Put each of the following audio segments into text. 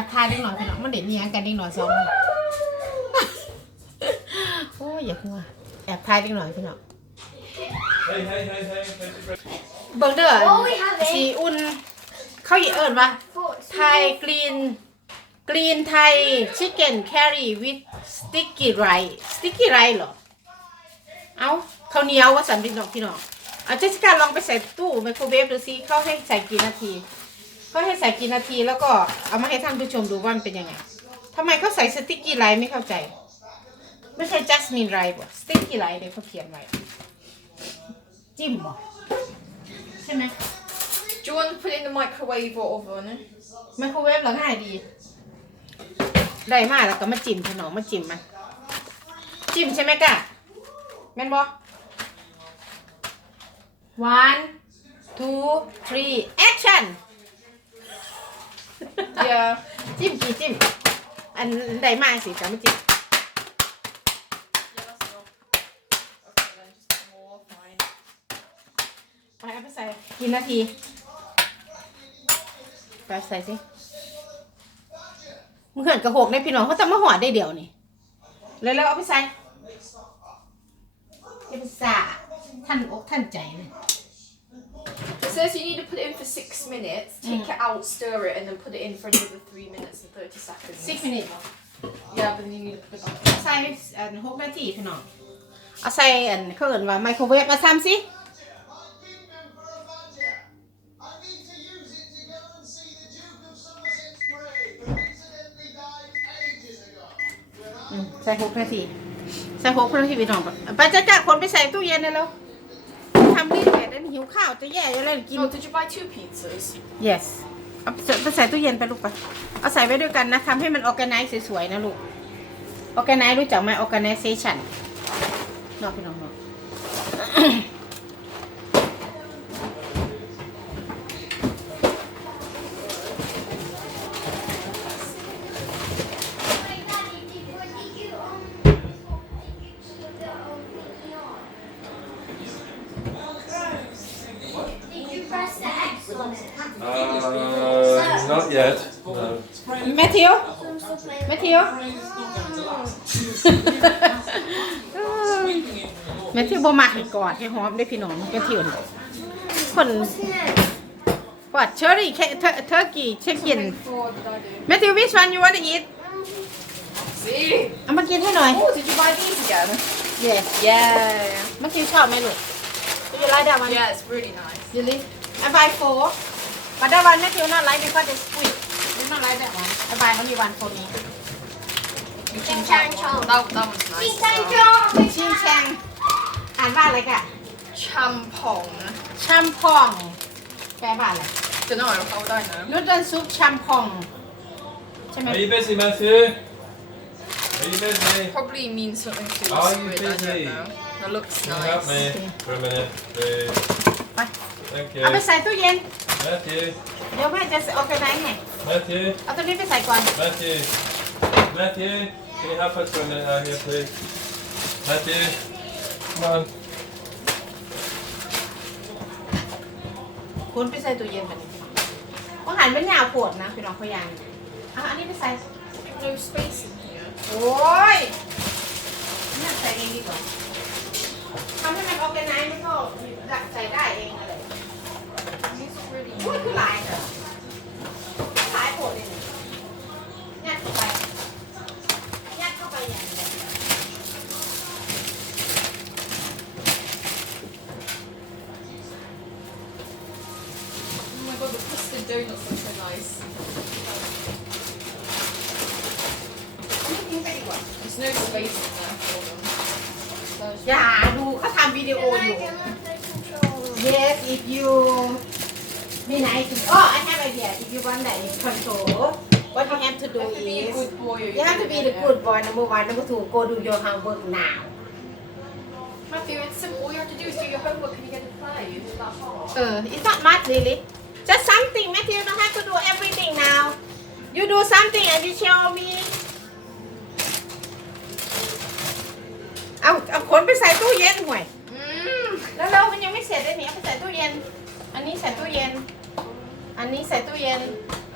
อบทายเล็กหน่อยพี่น้องมันเด็ดเนียงกันเล็กหน่อยสองคนโอ้ยอย่าหัวแอบทายเล็กหน่อยพี่น้อง Hey, hey, hey, hey, hey, hey. เบิร์เดอร์ Oh, we have it. สีอุ่น เข้าอีเอิญปะ For ไทยกรีนกรีนไทยชิคเก้นแครีวิทสติ๊กกี้ไรสติ๊กกี้ไรเหรอ เอาข้าวเหนียวว่าสันพี่น้องพี่น้องเอาเจสสิก้าลองไปใส่ตู้ไมโครเวฟดูซิเขาให้ใส่กี่นาที เขาให้ใส่กี่นาทีแล้วก็เอามาให้ท่านผู้ชมดูว่ามันเป็นยังไงทำไมเขาใส่สติ๊กกี้ไรไม่เข้าใจ ไม่ใช่จัสมินไรบ่สติ๊กกี้ไรเนี่ยเขาเขียนไว้จิ้มบ่ใช่ไหม Do you want to put it in the microwave or oven? ไมโครเวฟเหรอง่ายดี ได้มากแล้วก็มาจิ้มขนมมาจิ้มมันจิ้มใช่ไหมกะแม่นบอ one two three action จิ้มกี่จิ้ม อันได้มากสิแต่ไม่จิ้ม Yeah, so. Okay, then just put more. Fine. ไปเอาไปใส่กี่นาที ไปใส่สิมึงเหินกระหกในพี่น้องเขาจะมาหอดได้เดี๋ยวนี่เลยแล้วเอาไปใส่เอาไปใส่ท่านอกท่านใจเลย It says you need to put it in for six minutes, take it out, stir it, and then put it in for another three minutes and 30 seconds. six minutes Yeah, but then you need to put it back. ใส่อันหกนาทีพี่น้องเอาใส่อันเขาเอินว่าไมโครเวฟมาทำสิ I need to use it to go and see the Duke of Somerset's grave, who incidentally died ages ago. อืมใส่หกนาทีใส่หกนาทีพี่น้องไปจะจัดคนไปใส่ตู้เย็นเลยแล้วทำรีบเสร็จแล้วหิวข้าวจะแย่จะเลยกิน Oh, did you buy two pizzas? yes เอาไปใส่ตู้เย็นไปลูกไปเอาใส่ไว้ด้วยกันนะทำให้มันออ g a แ i z e สวยๆนะลูกออ g a แ i z e รู้จักไหม organization นอกพี่น้องเนาะ Did you press the X on it? Uh, not yet. No. แมทธิว I'm still playing. แมทธิว แมทธิวบ่มักให้กอดให้หอมได้พี่น้องแมทธิวนี่คน What's next? กอดเชอรี่เทอร์กี้เช็คกิน Four, did I do? แมทธิว which one you want to eat See? เอามากินให้หน่อย Oh, did you buy these again? yes Yeah. แมทธิวชอบไหมลูก Do you like that one Yeah, it's really nice. Really? I buy four. But that one Matthew not like because it's sweet. You not like that one. I buy only one for me. Ching chang chong. That, that one's nice. Ching as chang well. chong. ชิงแชงอ่านว่าอะไรกะ Champong. ชัมพอง แปลว่าอะไร Don't know, how would I know? นูดเดิลซุปชัมพอง ใช่ไหม Are you busy, Matthew? Are you busy? Probably means something to Are us you with, I don't busy? know. That looks Can you help nice. me for a minute, please? ไป Thank เอาไป you. ใส่ตู้เย็น Matthew, เดี๋ยวแม่จะเอาไปไหนไง Matthew, เอาตัวนี้ไปใส่ก่อน Matthew, Matthew. Can you help us for a minute out here, please? Matthew, come on. คุณไปใส่ตู้เย็นแบบนี้ว่าหันเป็นยาวปวดนะพี่น้องพยานอะอันนี้ไปใส่ No space in here. โอ้ยนี่ใส่เองดีกว่าทำให้มันออกแกไนไม่ก็ใส่ได้ the custard donuts look so nice. อันนี้ทิ้งไปดีกว่า There's no space in there for them. So it's อย่าดูเขาทำวิดีโอ Can อยู่ I get my play controller? Yes if you มีไหนถึง Oh I have idea if you want that in control what you have to do you have to be a is good boy. or you have to be the good boy number one number two go do your homework now Matthew, it's simple. All you have to do is do your homework and you get to play. It's not that hard. เออ it's not much really just something Matthew you don't have to do everything now you do something and you show me เอาเอาขนไปใส่ตู้เย็นห่วย Mmm. แล้วเรามันยังไม่เสร็จเลยเนี่ยเอาไปใส่ตู้เย็น อันนี้ใส่ตู้เย็น อันนี้ใส่ตู้เย็น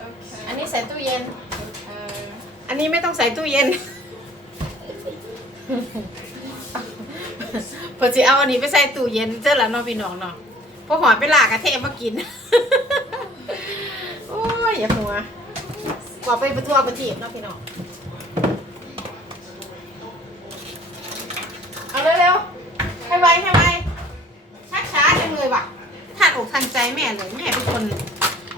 Okay. อันนี้ใส่ตู้เย็น Okay. นนี้ไม่ต้องใส่ตู้เย็นพอจะเอาอันนี้ไปใส่ตู้เย็นเจ้าละเน้องพี่น้องเนาะพอหอยไปลากกระเทศมากินโอ้ ยอย่าหัวกว่าไปประทัวประทีบเนาะพี่น้อง เอาเร็วๆให้ไวให้ไวช้าช้าๆจังเลยว่ะทันอกทันใจแม่เลย แม่เป็นคน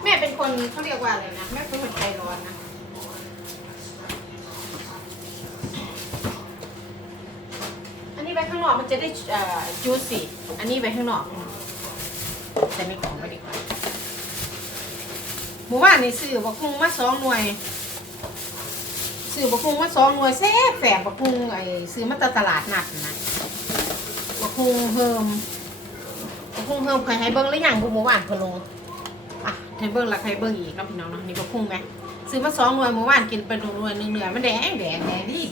แม่เป็นคนเขาเรียกว่าอะไรนะ แม่เป็นคนใจร้อนนะอันนี้ไปข้างนอกมันจะได้จูสิอันนี้ไปข้างนอกใส่ในกล่องไปดีกว่า หมู่บ้านนี่ซื้อบักคุงมาสองหน่วยซื้อบักคุงมาสองหน่วยแซ่บแฝงบักคุงไอ้ซื้อมาจากตลาดนัดนะบักคุงเฮิมบักคุงเฮิมใครให้เบิ้งหรือยังบุหมู่บ้านเพนลอะให้เบิ้งละใครเบิ้งอีกเนาะพี่น้องเนาะนี่บักคุงไหมซื้อมาสองหน่วยหมู่บ้านกินไปหนึ่งหน่วยหนึ่งเนื้อมันแดงแดงแดงดี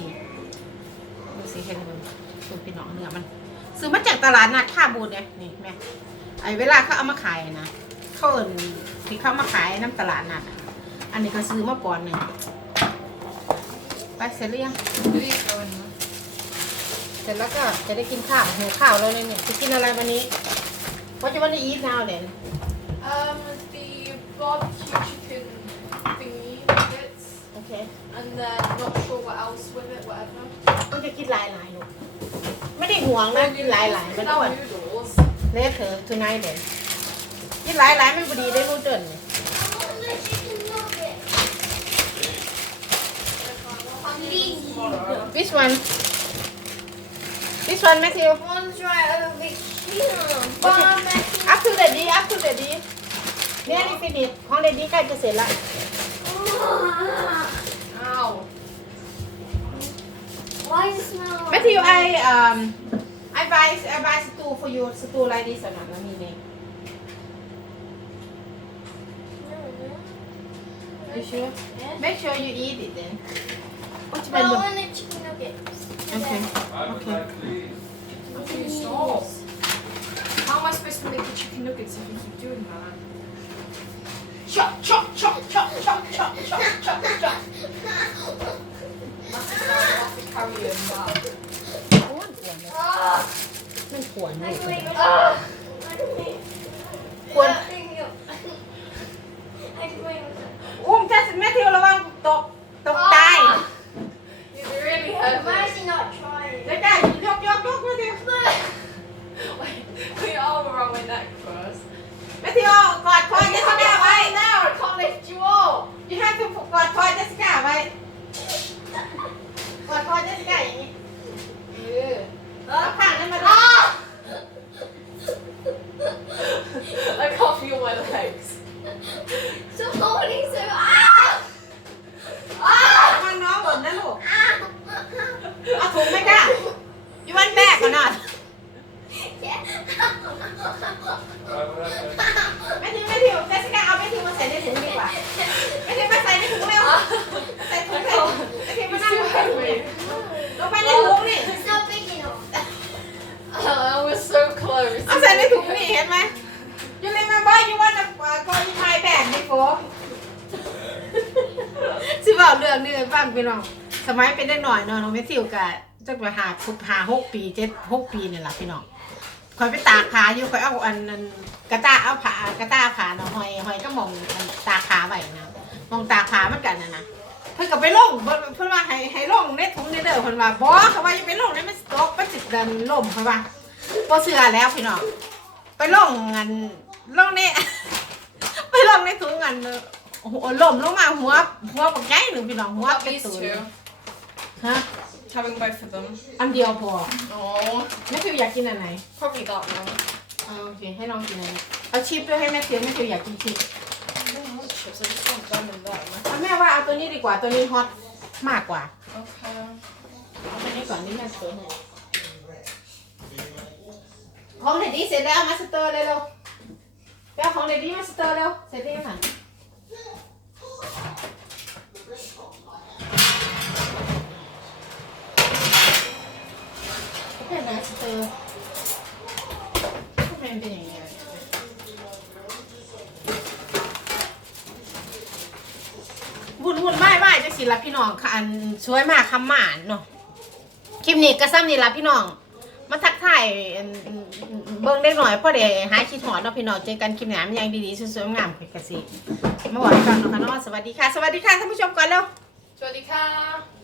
ดูสิเห็นเบิ้งดูพี่น้องเนื้อมันซื้อมาจากตลาดนัดท่าบูดเนี่ยนี่แม่ไอ้เวลาเขาเอามาขายนะ เขาเอินที่เขามาขายน้ำตลาดนัดอะอันนี้ก็ซื้อมาปอนด์หนึ่งไปเสร็จหรือยัง These go in there. เสร็จแล้วก็จะได้กินข้าวหิวข้าวแล้วเนี่ยเนี่ยจะกินอะไรวันนี้ What you want to eat now then Um, the barbecue chicken thingy nuggets, โอเค and then not sure what else with it, whatever. ก็จะกินหลายหลายๆลูกไม่ได้ห่วงนะกินหลายหลายๆมันอ้วน Without noodles. เลเธอ tonight then กินหลายหลายมันบ่ดีได้รู้จนวิชวันวิชวันแมทธิว One's right over here. Mom, อัพทูเดดี้อัพทูเดดี้เนี่ยนี่ฟินิชของเดดี้ใกล้จะเสร็จละอ้าว Why แมทธิวไอเอ่อ I buy I buy stool for you stool like this นะมันมีเนี่ You sure? Yes. Make sure you eat it then. What's my I book? want a chicken nugget. Okay. Okay. Look at your. How am I supposed to make the chicken nuggets if you keep doing that? と。Yeah. I would like แม่ทิวแม่ทิวเจสสิก้าเอาแม่ทิวมาใส่ในถุงดีกว่าแม่ทิวมาใส่ในถุงเร็วใส่ถุงเร็วแม่ทิวมา It's นั่ง too heavy. ลงไปในถุงนี่ It's not big enough. I was so close. เอาใส่ในถุงนี่เห็นไหม You remember you want to go in my bag before สิบอกเรื่องนี้ให้ฟังพี่น้องสมัยเป็นเด็กหน่อยเนาะน้องเมทิวกะจักไปหาคุหาหกปีเจ็ดหกปีนี่แหละพี่น้อง คอยไปตากผ้าอยู่คอยเอาอันนั้นกระตาเอาผ้ากระตาผ้าเนาะหอยหอยก็มองอันตากผ้าไว้นะมองตากผ้ามันกันนะนะเพิ่นก็ไปลงเพิ่นเพิ่นว่าให้ให้ลงในถุงในเด้อเพิ่นว่าบ่เขาว่าอย่าไปลงในมันตกมันสิดันล่มเพิ่นว่าบ่เชื่อแล้วพี่น้องไปลงงันลงในไปลงในถุงงันหัวล่มลงมาหัวหัวบักใหญ่หนึ่งพี่น้องหัว What เป็น these ตุ่น two? ฮะ Having both of them. อันเดียวพอ Oh, แม่ทิวอยากกินอันไหน probably that one. อ่าโอเค ให้น้องกินอันนี้เอาชิปด้วยให้แม่ทิวแม่ทิวอยากกินชิป I don't want chips, I just want them and them. เอาแม่ว่าเอาตัวนี้ดีกว่าตัวนี้ฮอตมากกว่า Okay. เอาตัวนี้ก่อนนี่แม่เติมให้ของเด็ดดีเสร็จแล้วเอามาสเตอร์เลยเร็วไปเอาของเด็ดดีมาสเตอร์เร็วเสร็จได้ยังไง เนะเธอทำไมเป็นอย่างนี้วุ่นวุ่นไม่ไม่จะสิละพี่น้องค่ะอันสวยมากคำหมานเนาะคลิปนี้ก็ซ้ำนี่ละพี่น้อง มาทักทายอันเบิ่งได้หน่อยพ่อเดหายคิดหอดเนาะพี่น้องเจอกันคลิปหน้ามันยังดีๆสวยๆงามๆกะสิมาหวานกันเนาะค่ะเนาะสวัสดีค่ะ สวัสดีค่ะท่านผู้ชมก่อนแล้ว Swadika.